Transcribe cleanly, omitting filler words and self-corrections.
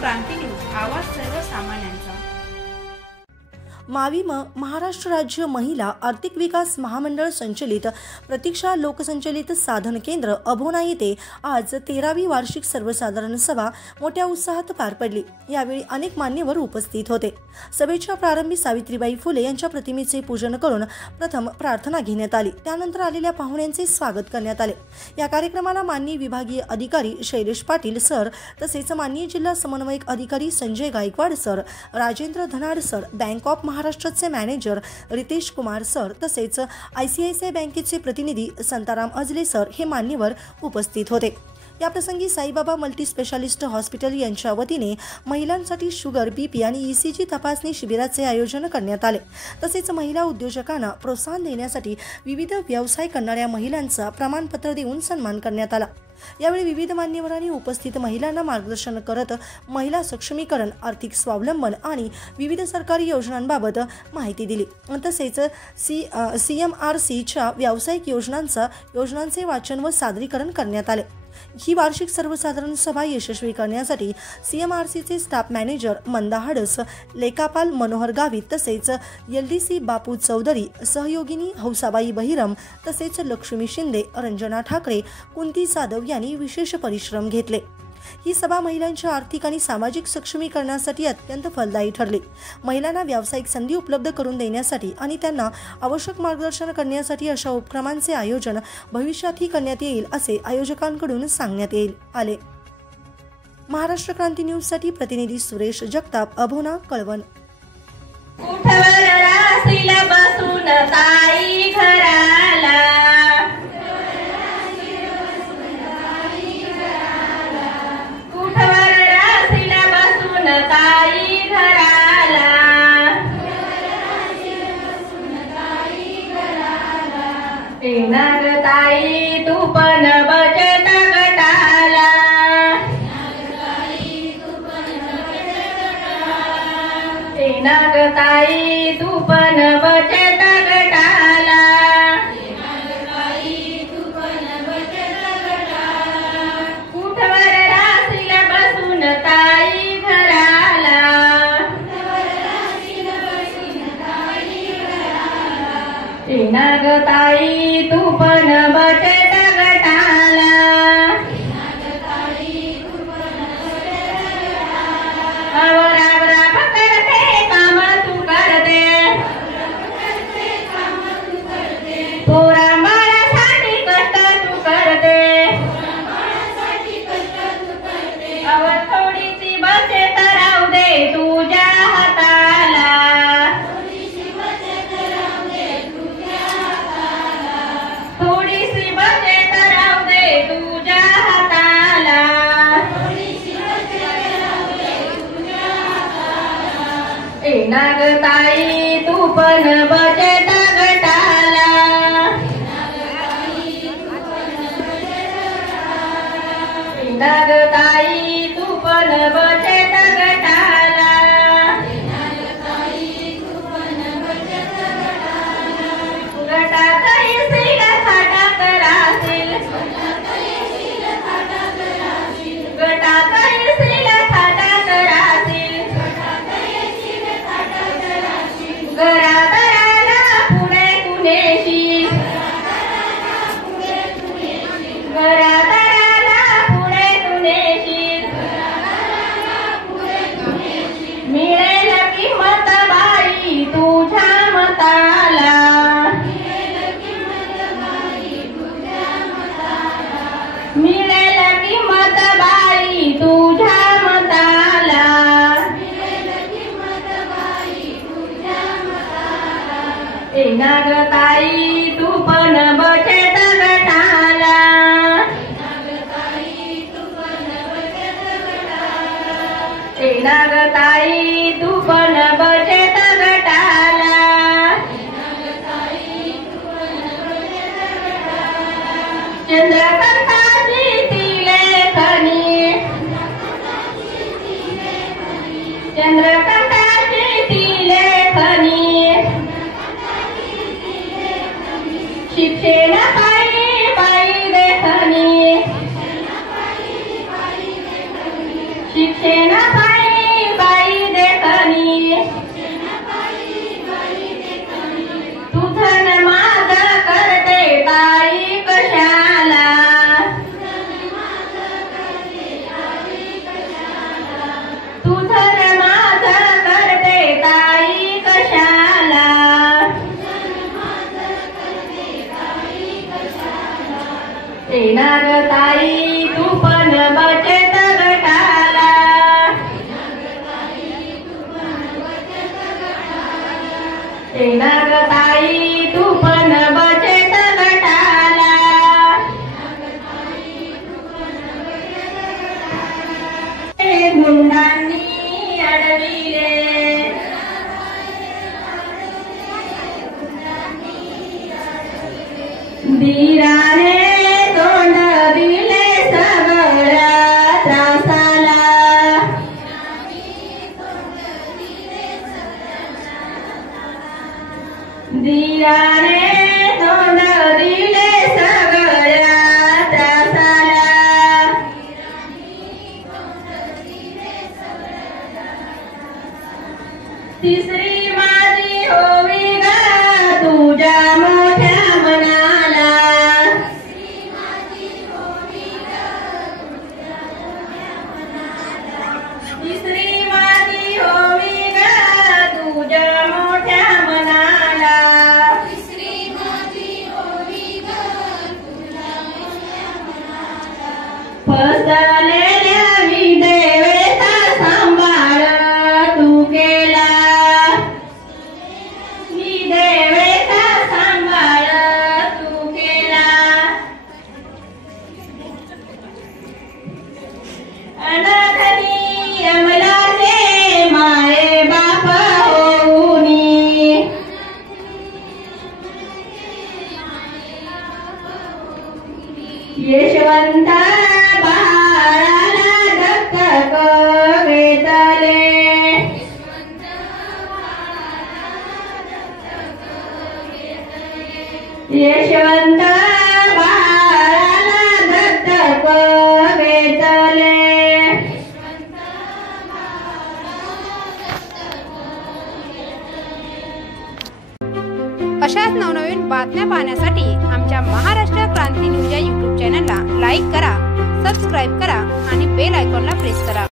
क्रांती news, आवाज सर्वसामान्यांचा। माविम महाराष्ट्र राज्य महिला आर्थिक विकास महामंडळ संचलित प्रतीक्षा लोकसंचलित साधन केंद्र अभोना येथे आज 13वी वार्षिक सर्वसाधारण सभा मोठ्या उत्साहात पार पडली। यावेळी अनेक मान्यवर उपस्थित होते। सभेच्या प्रारंभी सावित्रीबाई फुले यांच्या प्रतिमेचे पूजन करून प्रथम प्रार्थना घेण्यात आली। त्यानंतर आलेल्या पाहुण्यांचे स्वागत करण्यात आले। या कार्यक्रमाला माननीय विभागीय अधिकारी शैलेश पाटील सर तसेच माननीय जिल्हा समन्वयक अधिकारी Sanjay Gaikwad sir, Rajendra Dhanad sir, bank of महाराष्ट्राचे मॅनेजर रितेश कुमार सर तसेच ICICI बँकेचे प्रतिनिधी संताराम अजले सर हे मान्यवर उपस्थित होते। या प्रसंगी साईबाबा मल्टी स्पेशालिस्ट हॉस्पिटल यांच्या वतीने महिलांसाठी शुगर, BP आणि ECG तपासणी शिबिराचे आयोजन करण्यात आले। तसेच महिला उद्योजकांना प्रोत्साहन देण्यासाठी विविध व्यवसाय करणाऱ्या महिलांचा प्रमाणपत्र देऊन सन्मान करण्यात आला। यावेळी विविध मान्यवरांनी उपस्थित महिलांना मार्गदर्शन करत महिला सक्षमीकरण, आर्थिक स्वावलंबन आणि विविध सरकारी योजनांबाबत माहिती दिली। तसेच CMRCच्या व्यावसायिक योजनांचे वाचन व सादरीकरण करण्यात आले। ही वार्षिक सर्वसाधारण सभा यशस्वी करण्यासाठी CMRCचे स्टाफ मॅनेजर मंदा हडस, लेखापाल मनोहर गावित तसेच LDC बापू चौधरी, सहयोगिनी हौसाबाई बहिरम तसेच लक्ष्मी शिंदे, रंजना ठाकरे, कुंती जाधव यांनी विशेष परिश्रम घेतले। ही सभा महिलांच्या आर्थिक आणि सामाजिक सक्षमीकरणासाठी अत्यंत फलदायी ठरली। महिलांना व्यावसायिक संधी उपलब्ध करून देण्यासाठी आणि त्यांना आवश्यक मार्गदर्शन करण्यासाठी अशा उपक्रमांचे आयोजन भविष्यातही करण्यात येईल असे आयोजकांकडून सांगण्यात आले। महाराष्ट्र क्रांती न्यूजसाठी प्रतिनिधी सुरेश जगताप, अभोना, कळवण। नागताई तू पण बचत गटाला, नागताई तू पण बचत गटाला, कुठवर राशील बसून ताई घराला, नागताई तू पण बचत गटाला, आवरा करते काम तू करते, पोरा बाळासाठी कष्ट तू करते, अवर थोडीशी बचत राहू दे तुझ्या हाताला, नागताई तू पण बचत गटाला, नागताई तू पण बचत गटाला, गटात येशील थाटात राहशील, गटात येशील थाटात राहशील, घरादाराला पुढे तू नेशील, घरादाराला पुढे तू नेशील, मिळेल किंमत बाई तुझ्या मताला, मिळेल किंमत बाई तुझ्या मताला, नागताई तू पण बचत गटाला, नागताई तू पण बचत गटाला, चंद्रकांताची ती लेखनी, चंद्रकांताची ती लेखनी, शिक्षण पायी पायी देखणी, शिक्षण पायी फसलेल्या विधवेचा सांभाळ तू केला, विधवेचा सांभाळ तू केला. अनाथनी अमलाचे माये बाप होऊनी, यशवंत बाळाला दत्तक घेतले, यशवंत बाळाला दत्तक घेतले. अशाच नवनवीन बातम्या पाहण्यासाठी आमच्या महाराष्ट्र क्रांती न्यूज या यूट्यूब चॅनलला लाईक करा, सबस्क्राईब करा आणि बेल आयकॉनला प्रेस करा.